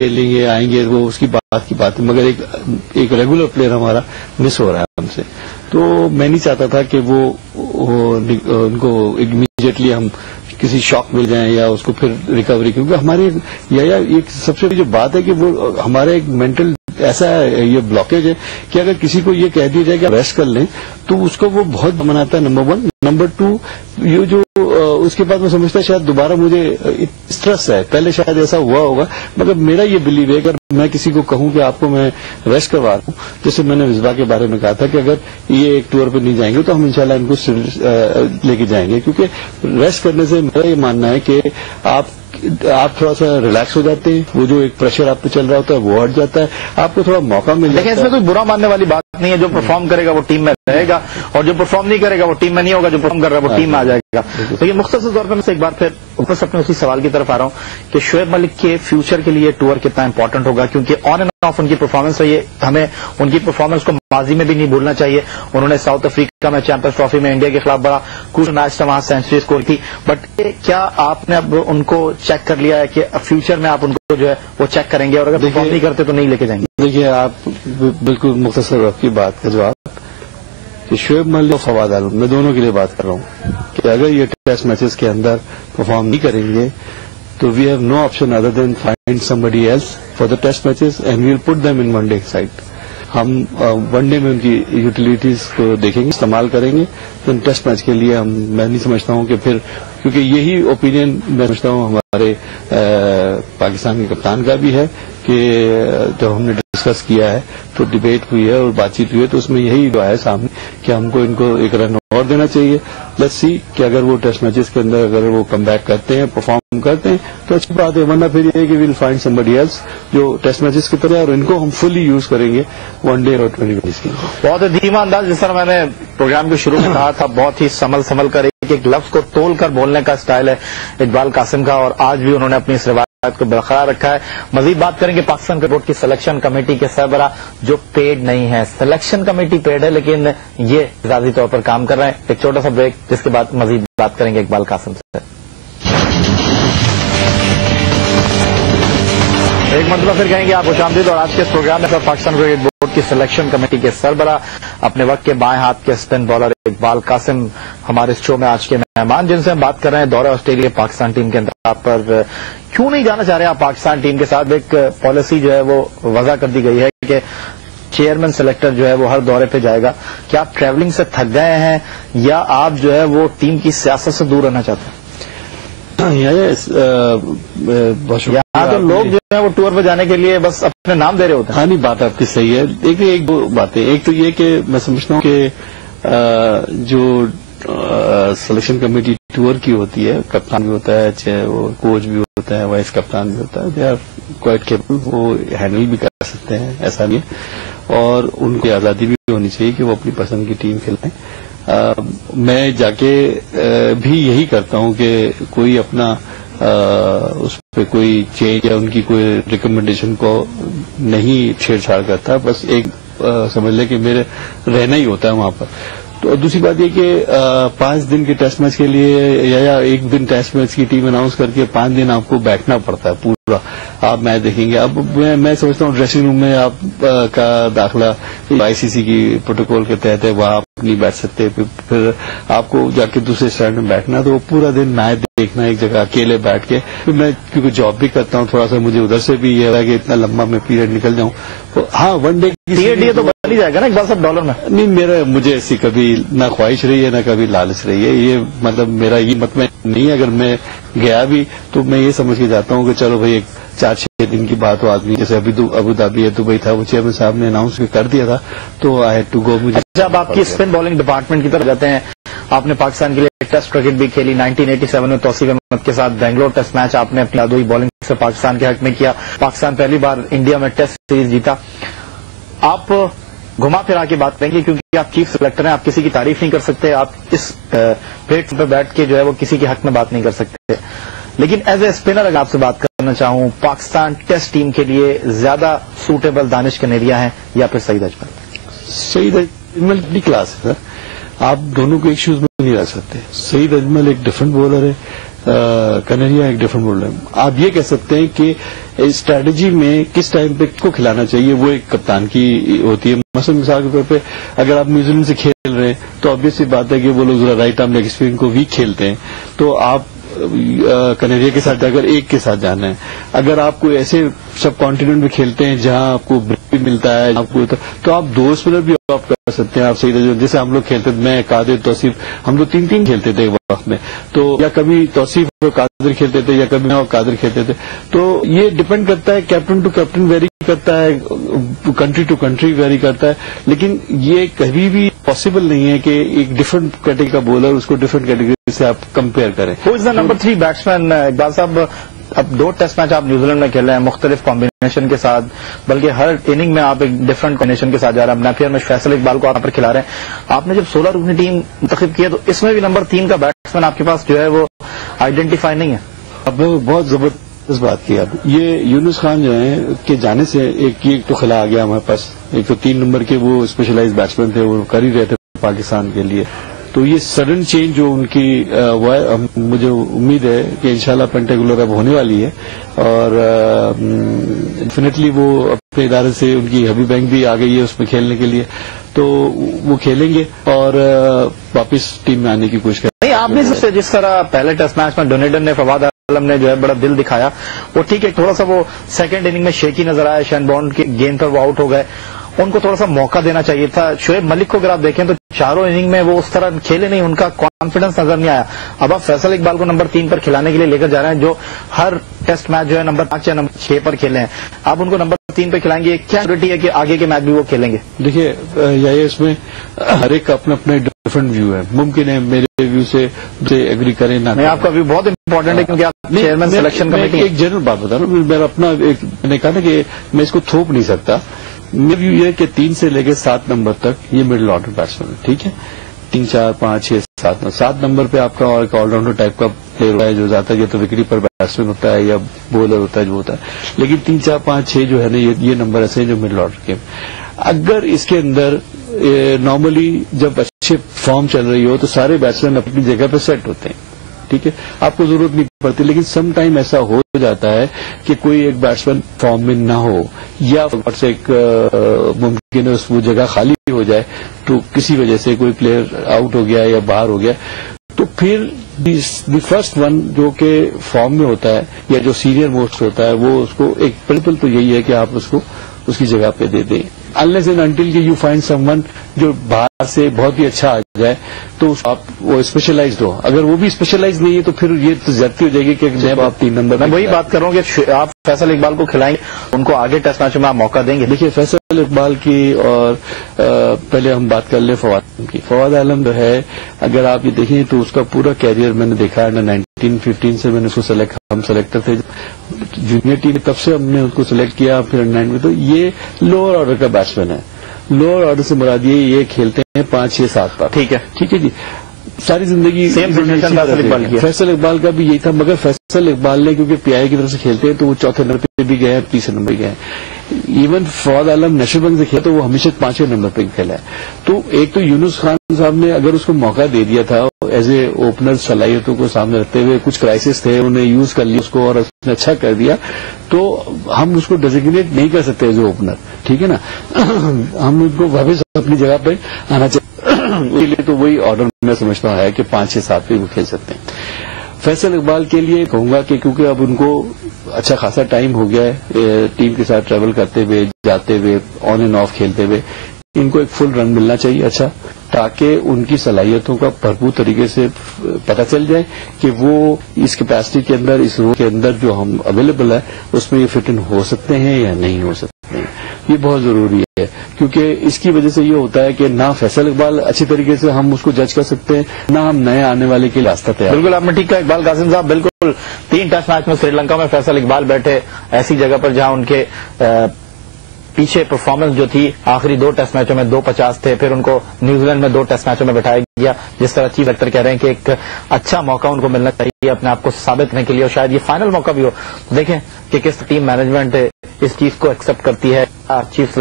کھیلیں گے آئیں گے وہ اس کی بات ہے، مگر ایک ریگولر پلیئر ہمارا مس ہو رہا ہے ہم سے. تو میں نہیں چاہتا تھا کہ وہ ان کو امیڈیٹلی ہم کسی شاک مل جائیں یا اس کو پھر ریکوری، کیونکہ ہمارے ایک سب سے بڑی جو بات ہے کہ وہ ہمارا ایک مینٹل ایسا یہ بلاکیج ہے کہ اگر کسی کو یہ کہہ دیا جائے کہ ریسٹ کر لیں تو اس کو وہ بہت مناتا ہے، نمبر 1. نمبر 2 یہ جو اس کے بعد میں سمجھتا شاید دوبارہ مجھے اسٹریس ہے، پہلے شاید ایسا ہوا ہوگا، مگر میرا یہ بلیو ہے اگر میں کسی کو کہوں کہ آپ کو میں ریسٹ کروا رہا ہوں، جیسے میں نے مصباح کے بارے میں کہا تھا کہ اگر یہ ایک ٹور پہ نہیں جائیں گے تو ہم انشاءاللہ ان کو لے کے جائیں گے، کیونکہ ریسٹ کرنے سے میرا یہ ماننا ہے کہ آپ تھوڑا سا ریلیکس ہو جاتے ہیں، وہ جو ایک پریشر آپ پہ چل رہا ہوتا ہے وہ ہٹ جاتا ہے، آپ کو تھوڑا موقع مل جاتا ہے. لیکن اس میں کوئی برا ماننے والی بات نہیں ہے، جو پرفارم کرے گا وہ ٹیم میں رہے گا اور جو پرفارم نہیں کرے گا وہ ٹیم میں نہیں ہوگا، جو پرفارم کر رہا ہے وہ ٹیم میں آ جائے گا. تو یہ مختصر طور پر میں سے ایک بار پھر اوپر سے اپنے اسی سوال کی طرف آ رہا ہوں کہ شعیب ملک کے فیوچر کے لیے ٹور کتنا امپورٹنٹ ہوگا، کیونکہ آن اینڈ آف ان کی پرفارمنس ہے، یہ ہمیں ان کی پرفارمنس کو ماضی میں بھی نہیں بھولنا چاہیے. انہوں نے ساؤتھ افریقہ میں چیمپئنز ٹرافی میں انڈیا کے خلاف بڑا کروشل میچ تھا، وہاں سینچری اسکور کی. بٹ کیا آپ نے اب ان کو چیک کر لیا ہے کہ فیوچر میں آپ ان کو جو ہے وہ چیک کریں گے اور اگر پرفارم نہیں کرتے تو نہیں لے کے جائیں گے؟ دیکھیے آپ بالکل مختصر آپ کی بات کا جواب کہ شعیب ملک اور فواد عالم میں دونوں کے لیے بات کر رہا ہوں کہ اگر یہ ٹیسٹ میچز کے اندر پرفارم نہیں کریں گے تو we have no option other than find somebody else for the test matches and we will put them in one day side. ہم ون ڈے میں ان کی یوٹیلیٹیز کو دیکھیں گے، استعمال کریں گے، تو ٹیسٹ میچ کے لیے میں نہیں سمجھتا ہوں کہ پھر، کیونکہ یہی اوپینین میں سمجھتا ہوں ہمارے پاکستان کے کپتان کا بھی ہے کہ جب ہم نے ڈسکس کیا ہے تو ڈبیٹ ہوئی ہے اور بات چیت ہوئی ہے تو اس میں یہی جو ہے سامنے کہ ہم کو ان کو ایک رن اور دینا چاہیے. لیٹس سی کہ اگر وہ ٹیسٹ میچز کے اندر اگر وہ کم بیک کرتے ہیں، پرفارم کرتے ہیں تو اچھی بات ہے، ورنہ پھر یہ ہے کہ ویل فائنڈ سمبڈی ایلس جو ٹیسٹ میچز کی طرح، اور ان کو ہم فلی یوز کریں گے ون ڈے اور 20 ڈیز کے. بہت دھیما انداز، جس طرح میں نے پروگرام کے شروع میں کہا تھا، بہت ہی سنبھل کر ایک لفظ کو تول کر بولنے کا اسٹائل ہے اقبال قاسم کا، اور آج بھی انہوں نے اپنی اس روایت کو برقرار رکھا ہے. مزید بات کریں گے پاکستان کرکٹ کی سلیکشن کمیٹی کے سربراہ جو پیڈ نہیں ہے. سلیکشن کمیٹی پیڈ ہے لیکن یہ اعزازی طور پر کام کر رہے ہیں. ایک چھوٹا سا بریک، جس کے بعد مزید بات کریں گے اقبال قاسم سے. ایک مرتبہ پھر کہیں گے آپ خوش آمدید، اور آج کے اس پروگرام میں پاکستان کرکٹ بورڈ کی سلیکشن کمیٹی کے سربراہ، اپنے وقت کے بائیں ہاتھ کے اسپن بالر اقبال قاسم ہمارے اس شو میں آج کے مہمان، جن سے ہم بات کر رہے ہیں دورہ آسٹریلیا پاکستان ٹیم کے انتخاب پر. کیوں نہیں جانا چاہ رہے آپ پاکستان ٹیم کے ساتھ؟ ایک پالیسی جو ہے وہ وضع کر دی گئی ہے کہ چیئرمین سلیکٹر جو ہے وہ ہر دورے پہ جائے گا. کیا آپ ٹریولنگ سے تھک گئے ہیں یا آپ جو ہے وہ ٹیم کی سیاست سے دور رہنا چاہتے ہیں؟ یہاں تو لوگ جو ہے وہ ٹور پہ جانے کے لیے بس اپنے نام دے رہے ہوتے ہیں. ہاں نہیں، بات آپ کی صحیح ہے. دیکھیے ایک دو باتیں، ایک تو یہ کہ میں سمجھتا ہوں کہ جو سلیکشن کمیٹی ٹور کی ہوتی ہے، کپتان بھی ہوتا ہے، چاہے وہ کوچ بھی ہوتا ہے، وائس کپتان بھی ہوتا ہے، دے آر کوائٹ کیپبل، وہ ہینڈل بھی کر سکتے ہیں، ایسا نہیں ہے، اور ان کی آزادی بھی ہونی چاہیے کہ وہ اپنی پسند کی ٹیم کھیلیں. میں جا کے بھی یہی کرتا ہوں کہ کوئی اپنا اس پہ کوئی چینج یا ان کی کوئی ریکمنڈیشن کو نہیں چھیڑ چھاڑ کرتا، بس ایک سمجھ لے کہ میرے رہنا ہی ہوتا ہے وہاں پر. تو دوسری بات یہ کہ 5 دن کے ٹیسٹ میچ کے لیے یا 1 دن ٹیسٹ میچ کی ٹیم اناؤنس کر کے 5 دن آپ کو بیٹھنا پڑتا ہے پورا، آپ میچ دیکھیں گے. اب میں سمجھتا ہوں ڈریسنگ روم میں آپ کا داخلہ ICC کی پروٹوکول کے تحت ہے، وہاں آپ نہیں بیٹھ سکتے، پھر آپ کو جا کے دوسرے اسٹینڈ میں بیٹھنا، تو وہ پورا دن میچ دیکھنا ایک جگہ اکیلے بیٹھ کے. میں کیونکہ جاب بھی کرتا ہوں، تھوڑا سا مجھے ادھر سے بھی یہ ہے کہ اتنا لمبا میں پیریڈ نکل جاؤں. ہاں ون ڈے کی تو بن ہی جائے گا نا اقبال صاحب ڈالر میں. نہیں، مجھے ایسی کبھی نہ خواہش رہی ہے نہ کبھی لالچ رہی ہے. یہ مطلب میرا یہ مت میں نہیں ہے. اگر میں گیا بھی تو میں یہ سمجھ کے جاتا ہوں کہ چلو بھائی 4-6 دن کی بات ہو آدمی، جیسے ابھی ابو دھابی یا دبئی تھا، وہ چیئرمین صاحب نے اناؤنس کر دیا تھا تو آئی ہیڈ ٹو گو. مجھے جب آپ کی اسپن بالنگ ڈپارٹمنٹ کی طرف جاتے ہیں، آپ نے پاکستان کے لیے ٹیسٹ کرکٹ بھی کھیلی 1987 میں توصیف احمد کے ساتھ بنگلور ٹیسٹ میچ آپ نے اپنی جادوئی بالنگ سے پاکستان کے حق میں کیا. پاکستان پہلی بار انڈیا میں ٹیسٹ سیریز جیتا. آپ گھما پھرا کے بات کریں گے کیونکہ آپ چیف سلیکٹر ہیں، آپ کسی کی تعریف نہیں کر سکتے، آپ اس پلیٹ پہ بیٹھ کے جو ہے وہ کسی کے حق میں بات نہیں کر سکتے. لیکن ایز اے اسپنر اگر آپ سے بات کرنا چاہوں، پاکستان ٹیسٹ ٹیم کے لیے زیادہ سوٹیبل دانش کنیریا ہیں یا پھر سعید اجمل؟ سعید اجمل کی کلاس ہے سر، آپ دونوں کو ایک شوز میں نہیں رکھ سکتے. سعید اجمل ایک ڈفرنٹ بولر ہے، کنیریا ایک ڈفرنٹ ورلڈ ہے. آپ یہ کہہ سکتے ہیں کہ اسٹریٹجی میں کس ٹائم پہ کو کھلانا چاہیے وہ ایک کپتان کی ہوتی ہے. مثلا مثال کے طور پہ اگر آپ نیوزی لینڈ سے کھیل رہے ہیں تو آبویس سی بات ہے کہ وہ لوگ ذرا رائٹ آرم لیگ اسپن کو ویک کھیلتے ہیں, تو آپ کنیریا کے ساتھ اگر ایک کے ساتھ جانا ہے. اگر آپ کو ایسے سب کانٹیننٹ میں کھیلتے ہیں جہاں آپ کو بریک بھی ملتا ہے آپ کو, تو آپ 2 اسپنر بھی آپ کر سکتے ہیں. آپ صحیح جیسے ہم لوگ کھیلتے تھے, میں قادر توصیف, ہم لوگ 3 کھیلتے تھے ایک وقت میں, تو یا کبھی توصیف اور قادر کھیلتے تھے یا کبھی میں اور قادر کھیلتے تھے. تو یہ ڈپینڈ کرتا ہے, کیپٹن ٹو کیپٹن ویری کرتا ہے, کنٹری ٹو کنٹری ویری کرتا ہے. لیکن یہ کبھی بھی پاسبل نہیں ہے کہ ایک ڈفرنٹ کیٹیگری کا بولر اس کو ڈفرنٹ کیٹیگری سے آپ کمپیئر کریں. ہو از دا نمبر 3 بیٹسمین اقبال صاحب؟ اب 2 ٹیسٹ میچ آپ نیوزی لینڈ میں کھیل رہے ہیں مختلف کمبینیشن کے ساتھ, بلکہ ہر اننگ میں آپ ایک ڈفرنٹ کمبینیشن کے ساتھ جا رہے ہیں. نیپیئر میں فیصل اقبال کو آپ پر کھلا رہے ہیں. آپ نے جب 16 رکنی ٹیم منتخب کی ہے تو اس میں بھی نمبر 3 کا بیٹسمین آپ کے پاس جو ہے وہ آئیڈینٹیفائی نہیں ہے. اب بہت زبردست بات کی. اب یہ یونس خان جو ہے کہ جانے سے ایک تو خلا آ گیا ہمارے پاس. ایک تو 3 نمبر کے وہ اسپیشلائز بیٹسمین تھے, وہ کر ہی رہے تھے پاکستان کے لیے. تو یہ سڈن چینج جو ان کی ہوا ہے, مجھے امید ہے کہ انشاءاللہ پینٹیکولر اب ہونے والی ہے, اور ڈیفینیٹلی وہ اپنے ادارے سے ان کی حبیب بینک بھی آ گئی ہے اس میں کھیلنے کے لیے, تو وہ کھیلیں گے اور واپس ٹیم میں آنے کی کوشش کریں. نہیں, آپ نے جس طرح پہلے ٹیسٹ میچ میں ڈونیڈن نے فواد عالم نے جو ہے بڑا دل دکھایا, وہ ٹھیک ہے تھوڑا سا وہ سیکنڈ اننگ میں شیکی نظر آیا, شین بانڈ کی گیند پر وہ آؤٹ ہو گئے, ان کو تھوڑا سا موقع دینا چاہیے تھا. شعیب ملک کو اگر آپ دیکھیں تو 4 اننگ میں وہ اس طرح کھیلے نہیں, ان کا کانفیڈنس نظر نہیں آیا. اب آپ فیصل اقبال کو نمبر 3 پر کھلانے کے لیے لے کر جا رہے ہیں, جو ہر ٹیسٹ میچ جو ہے نمبر 5 یا نمبر 6 پر کھیلے ہیں. آپ ان کو نمبر 3 پہ کھلائیں گے, کیا ضروری ہے کہ آگے کے میچ بھی وہ کھیلیں گے؟ دیکھیے یہ اس میں ہر ایک کا اپنا اپنا ڈفرنٹ ویو ہے. ممکن ہے میرے ویو سے ایگری کریں نہ. آپ کا ویو بہت امپورٹنٹ ہے کیونکہ آپ چیئرمین سلیکشن کمیٹی. ایک جنرل بات بتا رہا ہوں, میرا اپنا میں نے کہا نا کہ میں اس کو تھوپ نہیں سکتا. میرا ویو یہ ہے کہ 3 سے لے کے 7 نمبر تک یہ مڈل آرڈر بیٹسمین ہے. ٹھیک ہے, 3 4 5 6 7 نمبر پہ آپ کا اور ایک آل راؤنڈر ٹائپ کا پلیئر ہوتا ہے جو زیادہ یا تو وکٹ پر بیٹسمین ہوتا ہے یا بولر ہوتا ہے جو ہوتا ہے. لیکن 3 4 5 6 جو ہے نا یہ نمبر ایسے ہیں جو مڈل آرڈر کے. اگر اس کے اندر نارملی جب اچھے فارم چل رہی ہو تو سارے بیٹسمین اپنی جگہ پہ سیٹ ہوتے ہیں. ٹھیک ہے, آپ کو ضرورت نہیں پڑتی. لیکن سم ٹائم ایسا ہو جاتا ہے کہ کوئی ایک بیٹسمین فارم میں نہ ہو یا سے ایک ممکن ہے وہ جگہ خالی ہو جائے, تو کسی وجہ سے کوئی پلیئر آؤٹ ہو گیا یا باہر ہو گیا, تو پھر دی فرسٹ ون جو کہ فارم میں ہوتا ہے یا جو سینئر موسٹ ہوتا ہے وہ اس کو ایک پرنسپل تو یہی ہے کہ آپ اس کو اس کی جگہ پہ دے دیں. unless and until you find someone جو باہر سے بہت ہی اچھا آ جائے تو آپ وہ اسپیشلائزڈ ہو. اگر وہ بھی اسپیشلائز نہیں ہے تو پھر یہ تو زیادتی ہو جائے گی کہ جب آپ 3 نمبر. میں وہی بات کر رہا ہوں کہ آپ فیصل اقبال کو کھلائیں گے, ان کو آگے ٹیسٹ میچ میں آپ موقع دیں گے. دیکھیے فیصل اقبال کی اور پہلے ہم بات کر لیں فواد عالم کی. فواد عالم جو ہے اگر آپ یہ دیکھیں تو اس کا پورا کیریئر میں نے دیکھا ہے. 1915 سے میں نے اس کو ہم سلیکٹر تھے جونیئر ٹیم, تب سے ہم نے اس کو سلیکٹ کیا. پھر 9 میں تو یہ لوور آرڈر کا بیٹسمین ہے. لوور آرڈر سے مراد یہ کھیلتے ہیں 5 6 7 پر. ٹھیک ہے جی, ساری زندگی فیصل اقبال کا بھی یہی تھا. مگر فیصل اقبال نے کیونکہ پی آئی کی طرف سے کھیلتے ہیں تو وہ 4تھے نمبر پہ بھی گئے ہیں, 3 نمبر گئے ہیں. Even Fawad Alam national bank سے کھیلا تو وہ ہمیشہ 5ویں نمبر پہ کھیلا ہے. تو ایک تو یونس خان صاحب نے اگر اس کو موقع دے دیا تھا ایز اے اوپنر, صلاحیتوں کو سامنے رکھتے ہوئے, کچھ کرائسس تھے انہیں یوز کر لیا اس کو اور اس نے اچھا کر دیا, تو ہم اس کو ڈیزیگنیٹ نہیں کر سکتے ایز اے اوپنر. ٹھیک ہے نا, ہم ان کو واپس اپنی جگہ پہ آنا چاہیے. اس لیے تو وہی آرڈر میں سمجھتا ہے کہ 5 6 7 پہ وہ کھیل سکتے ہیں. فیصل اقبال کے لیے کہوں گا کہ کیونکہ اب ان کو اچھا خاصا ٹائم ہو گیا ہے ٹیم کے ساتھ ٹریول کرتے ہوئے, جاتے ہوئے, آن اینڈ آف کھیلتے ہوئے, ان کو ایک فل رن ملنا چاہیے اچھا, تاکہ ان کی صلاحیتوں کا بھرپور طریقے سے پتہ چل جائے کہ وہ اس کیپیسٹی کے اندر, اس رول کے اندر جو ہم اویلیبل ہے اس میں یہ فٹ ان ہو سکتے ہیں یا نہیں ہو سکتے ہیں. یہ بہت ضروری ہے کیونکہ اس کی وجہ سے یہ ہوتا ہے کہ نہ فیصل اقبال اچھی طریقے سے ہم اس کو جج کر سکتے ہیں, نہ ہم نئے آنے والے کے راستہ تیار. بالکل آپ نے ٹھیک کہا اقبال قاسم صاحب. بالکل 3 ٹیسٹ میچ میں سری لنکا میں فیصل اقبال بیٹھے ایسی جگہ پر جہاں ان کے پیچھے پرفارمنس جو تھی آخری 2 ٹیسٹ میچوں میں 250 تھے. پھر ان کو نیوزی لینڈ میں 2 ٹیسٹ میچوں میں بٹھایا گیا. جس طرح چیف سلیکٹر کہہ رہے ہیں کہ ایک اچھا موقع ان کو ملنا چاہیے اپنے آپ کو ثابت کرنے کے لیے, اور شاید یہ فائنل موقع بھی ہو. دیکھیں کہ کس ٹیم مینجمنٹ اس چیز کو ایکسپٹ کرتی ہے. چیف